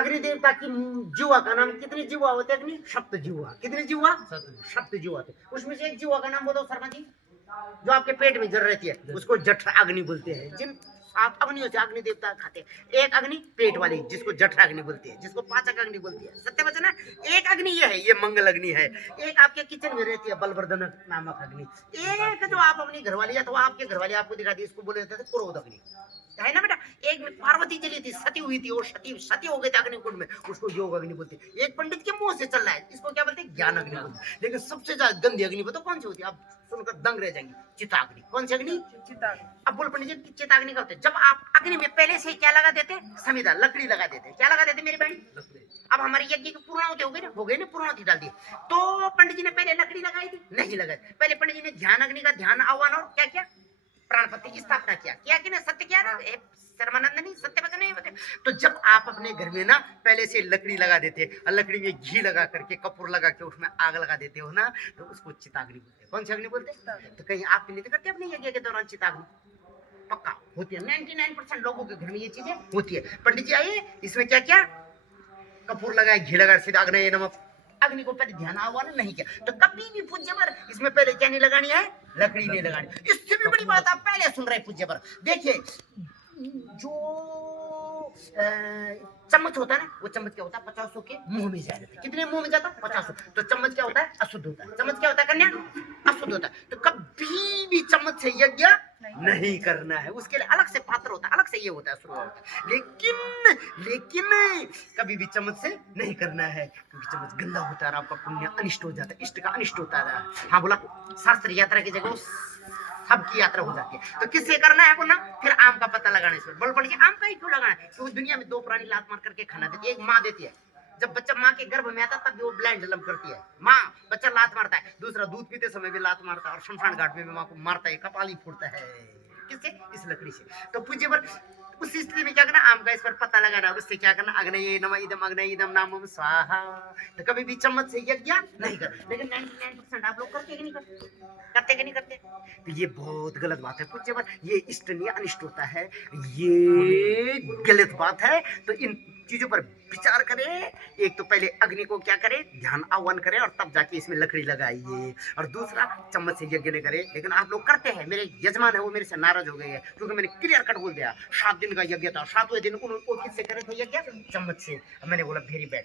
अग्नि देवता की जीवा का नाम, कितनी जीवा होते अग्नि? सप्त जीवा। कितनी जीवा? सप्त जीवा होते। उसमें से एक जीवा का नाम बताओ शर्मा जी, जो आपके पेट में जल रहती है, उसको जठर अग्नि बोलते हैं। जिन 7 अग्नियों से अग्नि देवता खाते हैं, एक अग्नि पेट वाली जिसको जठर अग्नि बोलती है, जिसको पाचक अग्नि बोलती है। सत्य वचन है। एक अग्नि ये है, ये मंगल अग्नि है। एक आपके किचन में रहती है बलवर्धन नामक अग्नि। एक जो आप अपनी घरवाली है, तो आपके घरवाली आपको दिखा दी, इसको बोले जाते थे क्रोध अग्नि, है ना बेटा। एक में पार्वती जली थी, सती हुई थी, और सती सती हो गई थी अग्निकुंड में, उसको योग अग्नि बोलते हैं। एक पंडित के मुंह से चल रहा है, इसको क्या बोलते हैं? ज्ञान अग्नि बोलते हैं। लेकिन सबसे ज्यादा गंदी अग्नि बताओ कौन सी होती है? आप सुनकर दंग रह जाएंगे। चिताग्नि। कौन सी अग्नि? चिताग्नि। अब बोल पंडित जी चिताग्नि का होता है, जब आप अग्नि में पहले से क्या लगा देते? समिधा, लकड़ी लगा देते। क्या लगा देते मेरी बहन? अब हमारे यज्ञ की पूर्णाहुति हो गई ना, हो गई ना, पूर्णाहुति डाल दी। तो पंडित जी ने पहले लकड़ी लगाई थी? नहीं लगाई। पहले पंडित जी ने ध्यान अग्नि का ध्यान आह्वान और क्या किया? प्राणपति की स्थापना किया कि नहीं? सत्य किया ना शर्मानंद, नहीं सत्य वचन नहीं होते। तो जब आप अपने घर में ना पहले से लकड़ी लगा देते और लकड़ी में घी लगा करके कपूर लगा के उसमें आग लगा देते हो ना, तो उसको चिताग्नि बोलते हैं। कौन सी अग्नि बोलते हैं? तो कहीं आप नहीं करते अपने यज्ञ के दौरान चिताग्नि? पक्का होती है। 99% लोगों के घर में ये चीजें होती है। पंडित जी आइए, इसमें क्या क्या? कपूर लगाए, घी लगा, सीधा अग्नि नमक। अग्नि को पहले ध्यान आह्वान नहीं किया, तो कभी भी पूज्य पर इसमें पहले क्या नहीं लगानी है? लकड़ी नहीं लगानी। इससे भी बड़ी बात आप पहले सुन रहे पूज्य पर। देखिए, जो चम्मच होता है ना, वो चम्मच क्या होता है? 50 के मुंह में जाता है। कितने मुंह में जाता है? 50। तो चम्मच क्या होता है? अशुद्ध होता है। चम्मच क्या होता है कन्या? अशुद्ध होता है। तो कभी भी चम्मच से यज्ञ नहीं करना है। उसके लिए अलग से पात्र होता है, अलग से ये होता है, शुरू होता है। लेकिन कभी भी चम्मच से नहीं करना है, क्योंकि चम्मच गंदा होता है और आपका पुण्य अनिष्ट हो जाता है, इष्ट का अनिष्ट होता है। हाँ बोला, शास्त्र यात्रा की जगह सबकी यात्रा हो जाती है। तो किससे करना है बोलना? फिर आम का पता लगाने से। बोल पड़िए आम का ही क्यों लगाना है? क्योंकि दुनिया में 2 प्राणी लात मार करके खाना देती है। एक माँ देती है, जब बच्चा माँ के गर्भ में आता है तब वो ब्लाइंड जलम करती है माँ, बच्चा लात मारता है। दूसरा दूध पीते समय भी लात मारता है, और शमशान घाट में भी माँ को मारता है, कपाली फूटता है। किससे? इस लकड़ी से। तो पूज्य पर उस स्थिति में क्या करना? आम का इस पर पता लगाना, और उससे क्या करना? अग्नये नमः इदम अग्नये इदम नामम स्वाहा। तो कभी भी चम्मच से यज्ञ नहीं करना। लेकिन 99% आप लोग करते कि नहीं करते? करते कि नहीं करते? तो ये बहुत गलत बात है पूज्य पर। ये इष्ट नहीं अनिष्ट होता है, ये गलत बात है। तो इन चीजों पर विचार करें। एक तो पहले अग्नि को क्या करें? ध्यान आह्वान करें, और तब जाके इसमें लकड़ी लगाइए। और दूसरा, चम्मच से यज्ञ नहीं करें। लेकिन आप लोग करते हैं। मेरे यजमान है वो मेरे से नाराज हो गए हैं, क्योंकि मैंने क्लियर कट बोल दिया 7 दिन का यज्ञ था। 7वें दिन उनको किससे करे थे यज्ञ? चम्मच से। अब मैंने बोला वेरी बैड,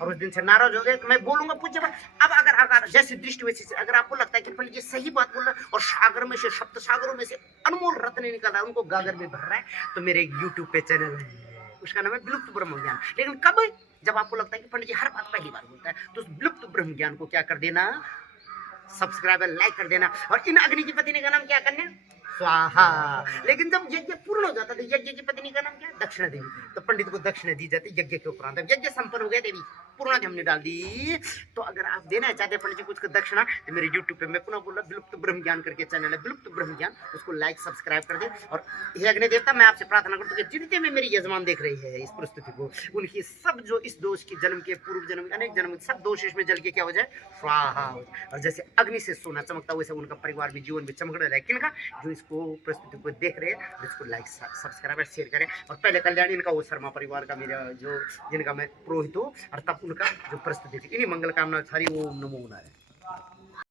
और उस दिन से नाराज हो गए। तो मैं बोलूंगा पूज्य पर, अब अगर जैसे दृष्टि वैसे से, अगर आपको लगता है कि पंडित जी सही बात बोल रहा है और सागर में से, सप्त सागरों में से अनमोल रत्न निकल रहा है, उनको गागर में भर रहा है, तो मेरे एक यूट्यूब पे चैनल है, उसका नाम है विलुप्त ब्रह्म ज्ञान। लेकिन कब? जब आपको लगता है कि पंडित जी हर बात पहली बार बोलता है, तो उस विलुप्त ब्रह्म ज्ञान को क्या कर देना? सब्सक्राइब और लाइक कर देना। और इन अग्नि की पत्नी का नाम क्या करना? स्वाहा। लेकिन जब यज्ञ पूर्ण हो जाता, तो यज्ञ की पत्नी का नाम क्या? दक्षिणा देवी। तो पंडित को दक्षिणा दी जाती यज्ञ के उपरांत। यज्ञ संपन्न हो गया, देवी पूर्णाहुति हमने डाल दी। तो अगर आप देना चाहते हैं पंडित जी कुछ दक्षिणा, तो मेरे यूट्यूब पे मैं पुनः बोल रहा, विलुप्त ब्रह्म ज्ञान करके चैनल है, विलुप्त ब्रह्म ज्ञान, उसको लाइक सब्सक्राइब कर दे। और हे अग्नि देवता, मैं आपसे प्रार्थना करता हूँ कि जितने में मेरी यजमान देख रही है इस परिस्थिति को, उनकी सब जो इस दोष की जन्म के, पूर्व जन्म के, अनेक जन्म, सब दोष इसमें जल के क्या हो जाए? स्वाहा हो जाए। और जैसे अग्नि से सोना चमकता, वैसे उनका परिवार भी, जीवन भी चमक रहा है। किनका? जो इसको परिस्थिति को देख रहे हैं। इसको लाइक सब्सक्राइब और शेयर करें। और पहले कल्याण इनका, वो शर्मा परिवार का, मेरा जो जिनका मैं पुरोहित हूँ, और तब उनका जो परिस्थिति थी। इन्हीं मंगल कामना। हरि ओम नमो नारायण।